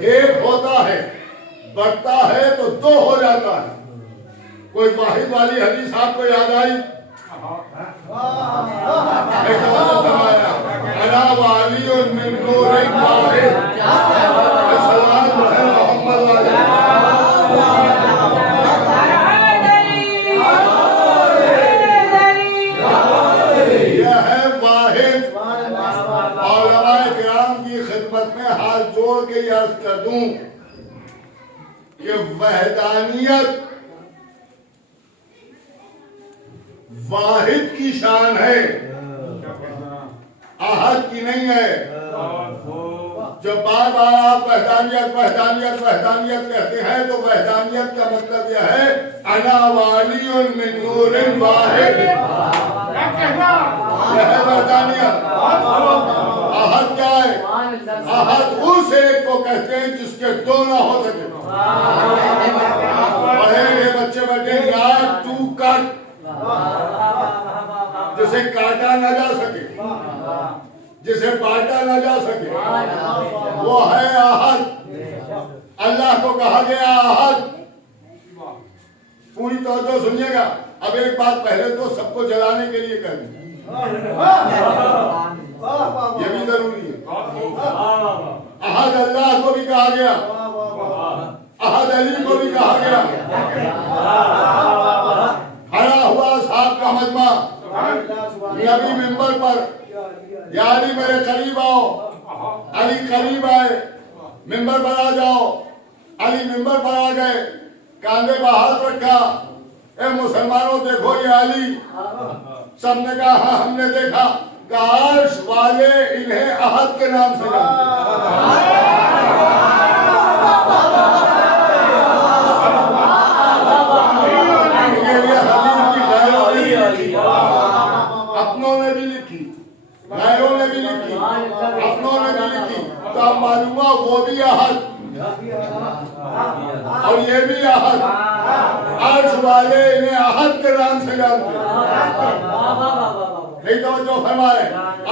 ایک ہوتا ہے بڑھتا ہے تو دو ہو جاتا ہے. کوئی واحد والی حدیث آپ کو یاد آئی؟ انا والی من نور واحد. سلام ہے محمد والی. یہ ہے واحد. علماء کرام کی خدمت میں ہاتھ جوڑ کے یہ عرض کر دوں کہ وحدانیت واحد کی شان ہے، احد کی نہیں ہے. جو بار بار آپ وحدانیت وحدانیت وحدانیت کہتے ہیں تو وحدانیت کا مطلب یہ ہے انا والی من نور واحد. یہ ہے وحدانیت. احد کیا ہے؟ احد اس ایک کو کہتے ہیں جس کے دو نہ ہو سکے. پڑھے بچے بیٹھے یاد تو کٹ جسے کاٹا نہ جا سکے، جسے بانٹا نہ جا سکے، وہ ہے احد. اللہ کو کہا گیا احد. پوری توجہ سنیے گا. اب ایک بات پہلے تو سب کو جلانے کے لیے کر دیں، یہ بھی ضروری ہے. احد اللہ کو بھی کہا گیا، احد علی کو بھی کہا گیا. کھڑا ہوا اصحاب کا مجمع، نبی منبر پر یا علی میرے قریب آؤ. علی قریب آئے، منبر پر آ جاؤ. علی منبر پر آ گئے، کاندھے پہ ہاتھ رکھا. اے مسلمانوں دیکھو یہ علی. سب نے کہا ہاں ہم نے دیکھا. کاش والے انہیں احد کے نام سے اپنوں نے بھی لکھی، غیروں نے بھی لکھی، اپنوں نے بھی لکھی. تو اب معلوم ہوا وہ بھی احد اور یہ بھی احد. عرش والے انہیں احد کے نام سے جانتے. نہیں توجہ فرمائے.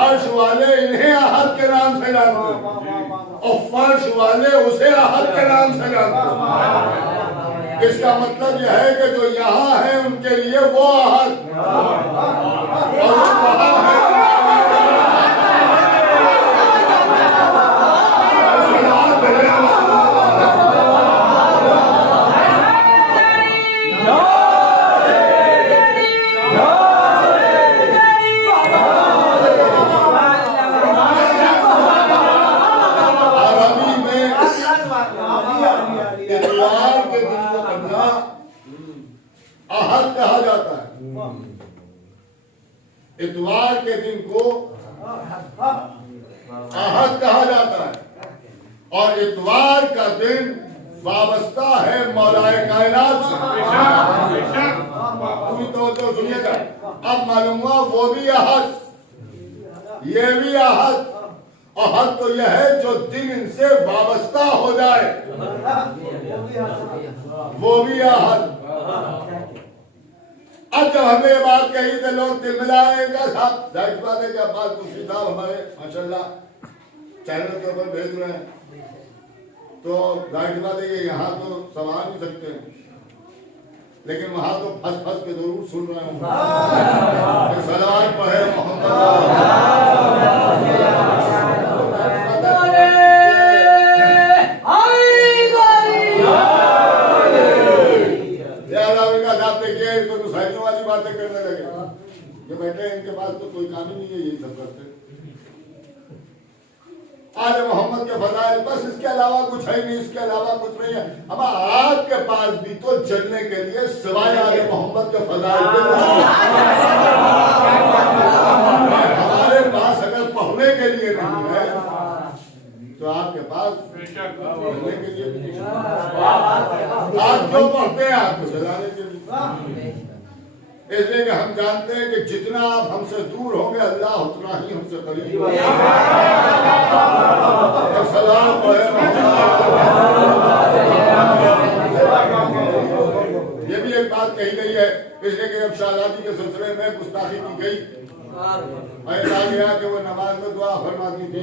عرش والے انہیں احد کے نام سے جانتے اور فرش والے اسے احد کے نام سے جانتے. اس کا مطلب یہ ہے کہ جو یہاں ہے ان کے لیے وہ احد اور وہاں ہے. اتوار کے دن کو احد کہا جاتا ہے اور اتوار کا دن وابستہ ہے مولا کائنات سے. پوری توجہ سنیے گا. اب معلوم ہوا وہ بھی احد، یہ بھی احد. احد تو یہ ہے جو دن ان سے وابستہ ہو جائے، وہ بھی احد. اب جب ہم نے یہ بات کہی تو لوگ دل ملائیں گا. صاحب ظاہر بات ہے کہ عباس مفتی صاحب ہمارے ماشاءاللہ چینل کے اوپر بھیج رہے ہیں تو ظاہر بات ہے کہ یہاں تو سمجھ نہیں سکتے ہیں لیکن وہاں تو پھنس پھنس کے ضرور سن رہے ہوں. صلوات پڑھے محمد. باتیں کرنے لگے. یہ بیٹھے ان کے پاس تو کوئی کام ہی نہیں ہے، یہی سب کرتے. آل محمد کے فضائل بس، اس کے علاوہ کچھ ہے نہیں، اس کے علاوہ کچھ نہیں ہے. اب آپ کے پاس بھی تو جلنے کے لیے سوائے آل محمد کے فضائل کے ہمارے پاس اگر پڑھنے کے لیے نہیں ہے تو آپ کے پاس پڑھنے کے لیے بھی نہیں. آپ کیوں پڑھتے ہیں؟ آپ کو جلانے کے لیے. اس لیے کہ ہم جانتے ہیں کہ جتنا آپ ہم سے دور ہوں گے اللہ اتنا ہی ہم سے قریب ہوگا. سلام یہ بھی ایک بات کہی گئی ہے. اس لیے کہ جب شہزادی کے سلسلے میں گستاخی کی گئی ایسا گیا کہ وہ نماز میں دعا فرماتی تھی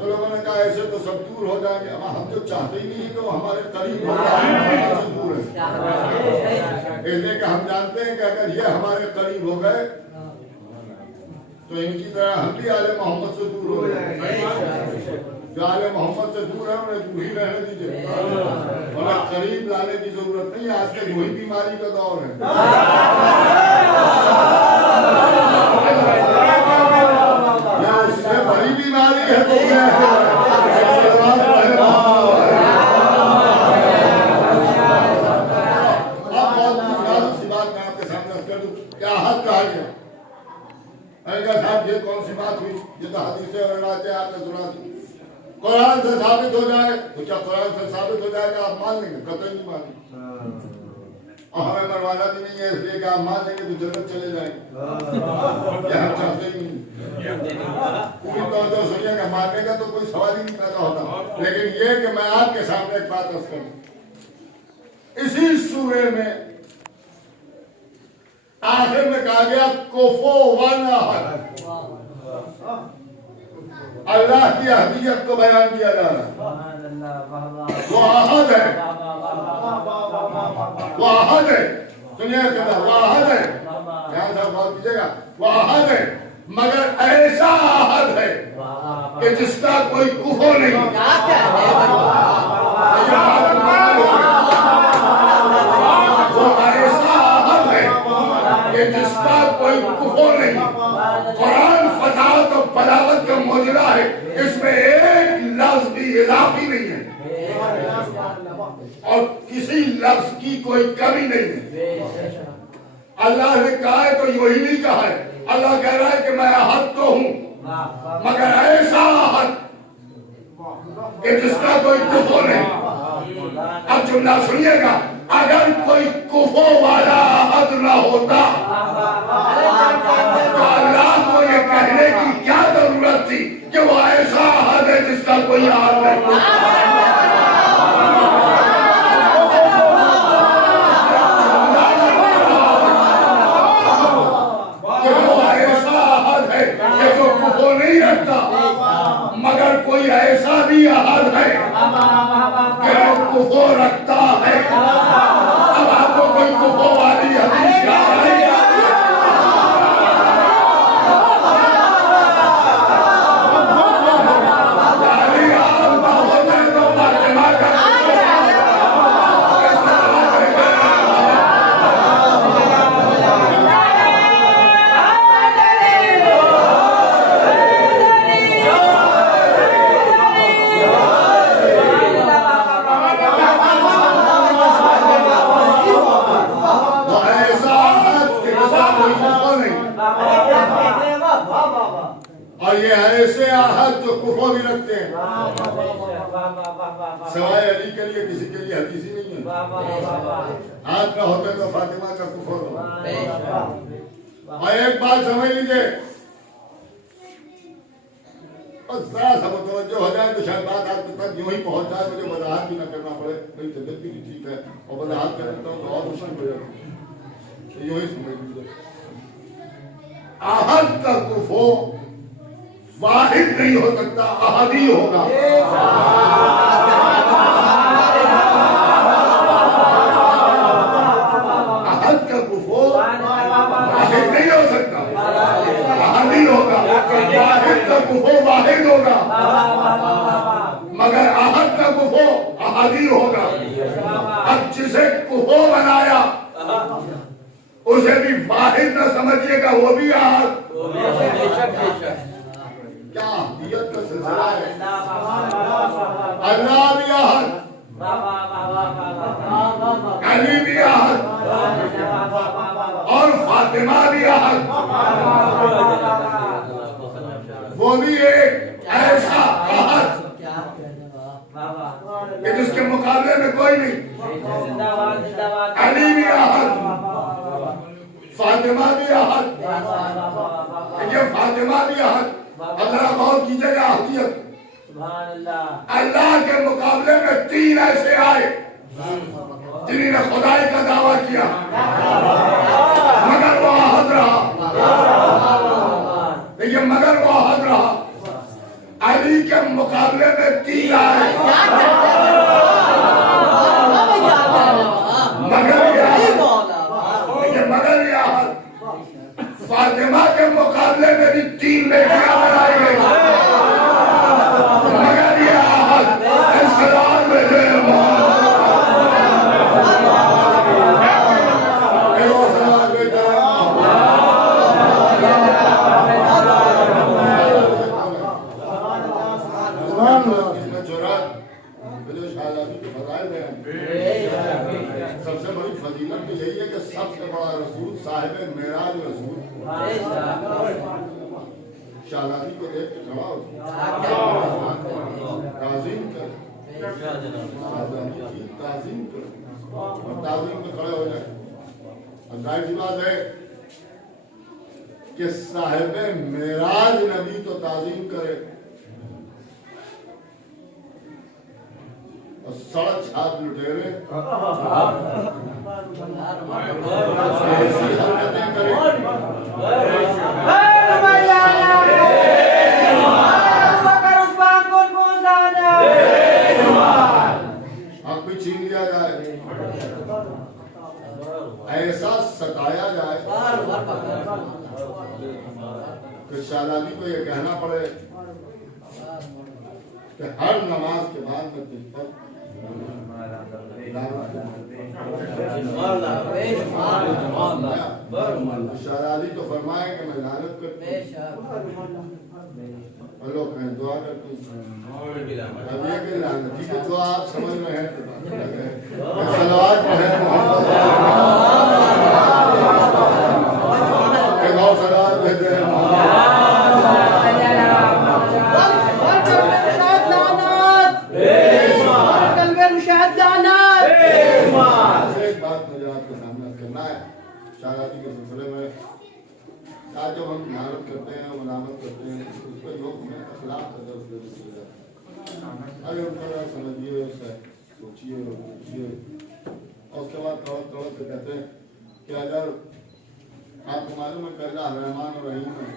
تو لوگوں نے کہا ایسے تو سب دور ہو جائیں گے، ہم تو چاہتے ہی نہیں کہ وہ ہمارے قریب ہو جائے، سے دور ہے، اس لیے کہ ہم جانتے ہیں کہ اگر یہ ہمارے قریب ہو گئے تو ان کی طرح ہم بھی آل محمد سے دور ہو جائیں گے۔ جو آل محمد سے دور ہے انہیں دور ہی رہنے دیجئے، انہیں قریب لانے کی ضرورت نہیں ہے، آج کل وہی بیماری کا دور ہے۔ یہ اس سے بڑی بیماری ہے تو کیا ہے؟ اب بہت سی بات میں آپ کے سامنے کر دوں، کیا حد کہا گیا؟ صاحب یہ کون سی بات ہوئی؟ یہ تو حدیثیں اور روایتیں آپ نے سنا تھی، قرآن سے ثابت ہو جائے تو کیا قرآن سے ثابت ہو جائے گا آپ مان لیں گے؟ قطعی نہیں مانیں گے، اور ہمیں مروانا بھی نہیں ہے اس لیے کہ آپ مان لیں گے تو جنت چلے جائیں گے، یہ ہم چاہتے ہی نہیں۔ پوری توجہ سنیے گا، ماننے کا تو کوئی سوال ہی نہیں پیدا ہوتا، لیکن یہ کہ میں آپ کے سامنے ایک بات عرض کروں، اسی سورے میں آخر میں کہا گیا کفوا احد، اللہ کی احدیت کو بیان کیا جا رہا ہے، وہ احد ہے، وہ احد ہے، سنیے کہنا وہ احد ہے، یہاں صاحب غور کیجئے گا، وہ احد ہے مگر ایسا احد ہے کہ جس کا کوئی کفو نہیں، وہ ایسا احد ہے کہ جس کا کوئی کفو نہیں۔ قرآن فضاحت و بلاغت کا معجزہ ہے، اس میں ایک لفظ بھی اضافی نہیں ہے اور کسی لفظ کی کوئی کمی نہیں ہے۔ اللہ نے کہا ہے تو وہی نہیں کہا ہے، اللہ کہہ رہا ہے کہ میں احد تو ہوں مگر ایسا احد کہ جس کا کوئی کفو نہیں۔ اب جملہ سنیے گا، اگر کوئی کفو والا احد نہ ہوتا تو اللہ کو یہ کہنے کی کیا ضرورت تھی کہ وہ ایسا احد ہے جس کا کوئی احد نہیں۔ کہ وہ ایسا احد ہے کہ جو کفو نہیں رکھتا، مگر کوئی ایسا بھی احد ہے کہ جو کفو رکھتا ہے۔ اب آپ کو کوئی کفو والی حدیث یاد ہے؟ اور یہ ایسے احد جو کفو بھی رکھتے ہیں، سوائے علی کے لیے کسی کے لیے حدیث ہی نہیں ہے۔ ہاتھ نہ ہوتے تو فاطمہ کا کفر ہو۔ اور ایک بات سمجھ لیجئے، بس ذرا سا متوجہ ہو جائے تو شاید بات آپ تک یوں ہی پہنچ جائے، مجھے وضاحت بھی نہ کرنا پڑے، میری طبیعت بھی ٹھیک ہے اور وضاحت کر دیتا ہوں تو اور مشکل ہو جاتا ہے، یوں ہی سمجھ لیجئے۔ احد کا کفو واحد نہیں ہو سکتا، احدی ہوگا۔ احد کا کفو واحد نہیں ہو سکتا، احدی ہوگا۔ واحد کا کفو واحد ہوگا مگر احد کا کفو احدی ہوگا۔ اب جسے کفو بنایا اسے بھی واحد نہ سمجھیے گا، وہ بھی احد۔ کیا احدیت کا سلسلہ ہے؟ اللہ بھی احد، علی بھی احد اور فاطمہ بھی احد، وہ بھی ایک ایسا احد کہ جس کے مقابلے میں کوئی نہیں۔ علی بھی احد، فاطمہ بھی احد، یہ فاطمہ بھی احد۔ اللہ غور کیجئے گا، احدیت اللہ کے مقابلے میں تین ایسے آئے جنہوں نے خدائی کا دعویٰ کیا مگر وہ احد رہا۔ مگر وہ حق رہا علی کے مقابلے میں 3 آئے مگر یہ حق فاطمہ کے مقابلے میں بھی 3 بیٹیاں بنائی گئی مگر یہ حق سلام میں جو سب سے بڑی فضیلت تو یہی ہے کہ سب سے بڑا رسول صاحب معراج رسول شہزادی کو دیکھ کے کھڑا ہو تعظیم کر تعظیم کر اور تعظیم میں کھڑے ہو جائے اور ظاہر سی بات ہے کہ صاحب معراج نبی تو تعظیم کرے اور سڑک چھاپ لٹیرے حق بھی چھین لیا جائے ایسا ستایا جائے کہ شہزادی کو یہ کہنا پڑے کہ ہر نماز کے بعد میں تجھ پر شہزادی تو فرمائے کہ میں لعنت کرتا ہوں لوگ کہیں دعا کرتے ہیں اب یہ کہ لعنتی کو دعا آپ سمجھ رہے ہیں صلوات پڑھیں محمد ایک اور صلوات بھیجتے ہیں شہزادی کے سلسلے میں آج جب ہم دھیانت کرتے ہیں ملامت کرتے ہیں اس پہ لوگ میں اخلاق کا درس دے دیتے ہیں اگر ان کا سمجھیے اسے سوچیے اور پوچھیے اور اس کے بعد تڑپ تڑپ کے کہتے ہیں کہ اگر آپ کو معلوم ہے کہ اللہ رحمان اور رحیم ہے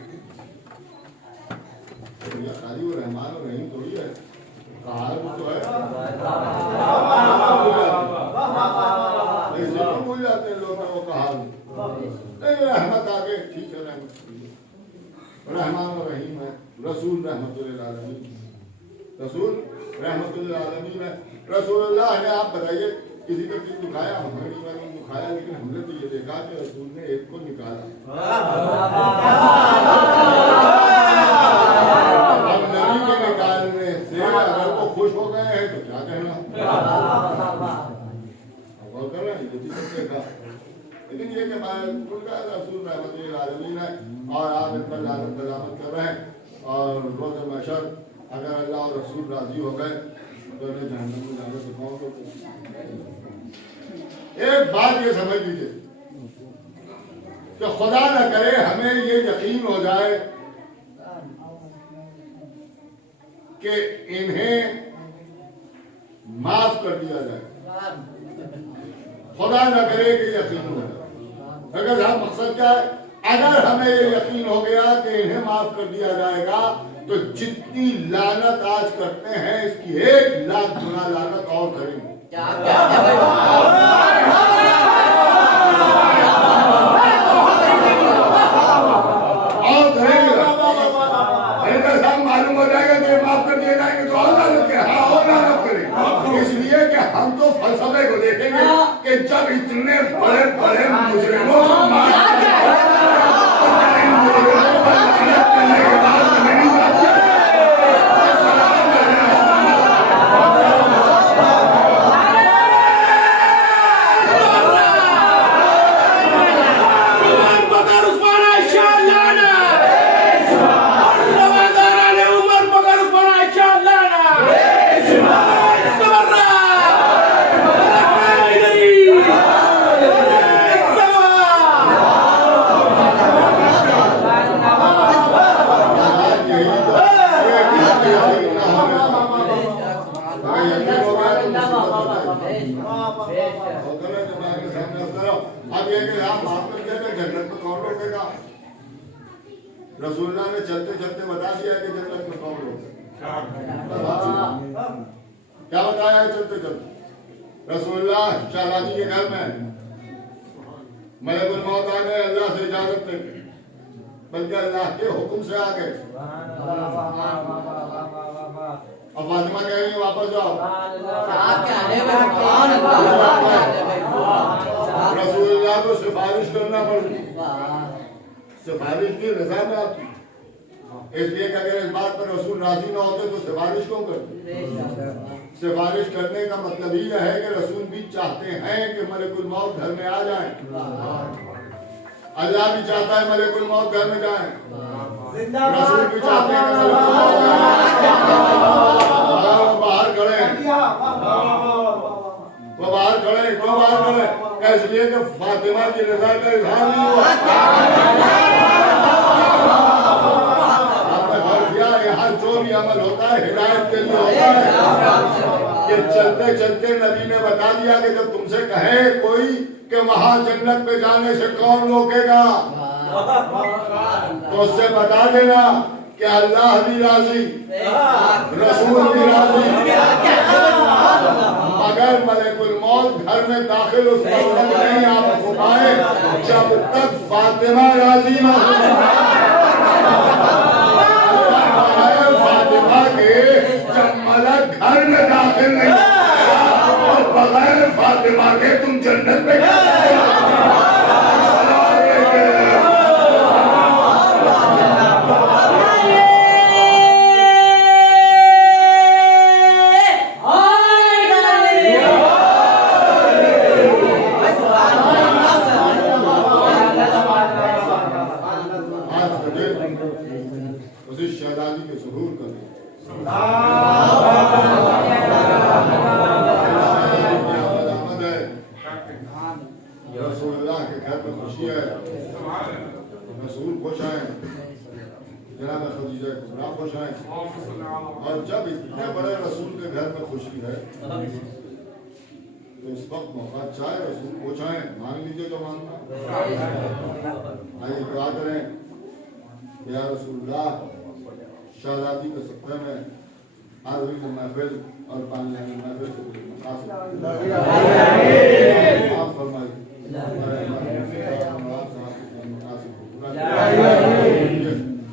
تو یہ خالی وہ رحمان اور رحیم تھوڑی ہے کہا تو ہے بھول جاتے ہیں لوگ وہ کہا نہیں رحمت آگے ٹھیک ہے رحمت رحمان و رحیم ہے رسول رحمت للعالمین رسول رحمت للعالمین ہے رسول اللہ نے آپ بتائیے کسی کا دل دکھایا ہمیں نہیں معلوم دکھایا لیکن ہم نے تو یہ دیکھا کہ رسول نے ایک کو نکالا اب نبی کے نکالنے سے اگر وہ خوش ہو گئے ہیں تو کیا کہنا اب غور کر رہے ہیں یہ چیز دیکھا لیکن یہ کہ کل کا رسول رحمت للعالمین ہے اور آپ ان پر لعنت ملامت کر رہے ہیں اور روز محشر اگر اللہ اور رسول راضی ہو گئے تو انہیں جہنم میں جانے سے کون کو ایک بات یہ سمجھ لیجیے کہ خدا نہ کرے ہمیں یہ یقین ہو جائے کہ انہیں معاف کر دیا جائے خدا نہ کرے کہ یقین ہو جائے اگر ہم مقصد کیا ہے اگر ہمیں یہ یقین ہو گیا کہ انہیں معاف کر دیا جائے گا تو جتنی لعنت آج کرتے ہیں اس کی 1,00,000 گنا لعنت اور کریں گے اور کریں گے اگر ہم معلوم ہو جائے گا کہ معاف کر دیے جائیں گے تو اور لعنت کریں اور لعنت کریں اس لیے کہ ہم تو فلسفے کو دیکھیں گے کہ جب اتنے بڑے بڑے مجرموں کو رسول اللہ نے چلتے چلتے بتا دیا کہ جنت میں کون لوگ ہیں. کیا بتایا ہے چلتے چلتے؟ رسول اللہ شہزادی کے گھر میں ملک الموت آ گئے, اللہ سے اجازت لے کے, بلکہ اللہ کے حکم سے آ گئے. اب فاطمہ کہہ رہی ہیں واپس جاؤ. رسول اللہ کو سفارش کرنا پڑتی, سفارش کی رضا میں آتی, اس لیے کہ اگر اس بات پر رسول راضی نہ ہوتے تو سفارش کیوں کرتے؟ سفارش کرنے کا مطلب ہی ہے کہ رسول بھی چاہتے ہیں کہ ملک الموت گھر میں آ جائیں. اللہ بھی چاہتا ہے ملک الموت گھر میں جائیں, رسول بھی چاہتے ہیں کہ ملک الموت باہر کھڑے ہیں. وہ باہر کھڑے, کیوں باہر کھڑے؟ اس لیے کہ فاطمہ کی رضا کا اظہار نہیں ہوا. یہاں جو بھی عمل ہوتا ہے ہدایت کے لیے ہوتا ہے. کہ چلتے چلتے نبی نے بتا دیا کہ جب تم سے کہے کوئی کہ وہاں جنت پہ جانے سے کون روکے گا, تو اس سے بتا دینا کہ اللہ بھی راضی, رسول بھی راضی, مگر ملک الموت گھر میں داخل اس وقت نہیں آپ کو پائے جب تک فاطمہ راضی نہ ہو. فاطمہ کے جب ملک گھر میں داخل نہیں اور بغیر فاطمہ کے تم جنت میں شہزادی کے ظہور کر دیں. رسول اللہ کے گھر میں خوشی ہے, رسول خوش ہیں, جناب خدیجہ کبریٰ خوش ہیں. اور جب اتنے بڑے رسول کے گھر میں خوشی ہے تو اس وقت موقع چاہے رسول خوش ہیں, مانگ لیجیے جو مانگنا. آئیے دعا کریں, یا رسول اللہ شہزادی کے صدقے میں حاضرین محفل اور پانی آنے محفل سے کچھ مقاصد آپ فرمائیے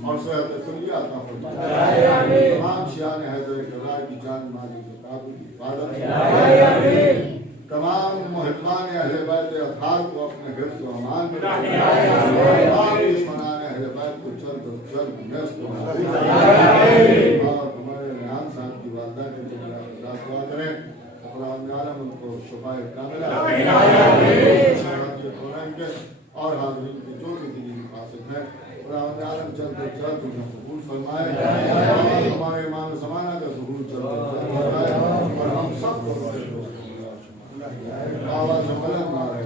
اور صحت کلیہ عطا فرمائیے. تمام شیعان حیدر کرار کی جان مالی زکاة کی حفاظت, تمام محبان اہل بیت اطہار کو اپنے حفظ و امان میں, تمام دشمنان اہل بیت کو جلد از جلد نیست و نابود فرمائے. اور ہمارے ریحان صاحب کی والدہ کے لیے اعزاز دعا کریں, قرآن عالم ان کو شفاء کاملہ اور حاضرین کی جو بھی دینی مقاصد ہے قرآن عالم جلد از جلد انہیں قبول فرمائے. ہمارے امام زمانہ کا ظہور جلد از جلد فرمائے اور ہم سب کو آواز ملک مارے.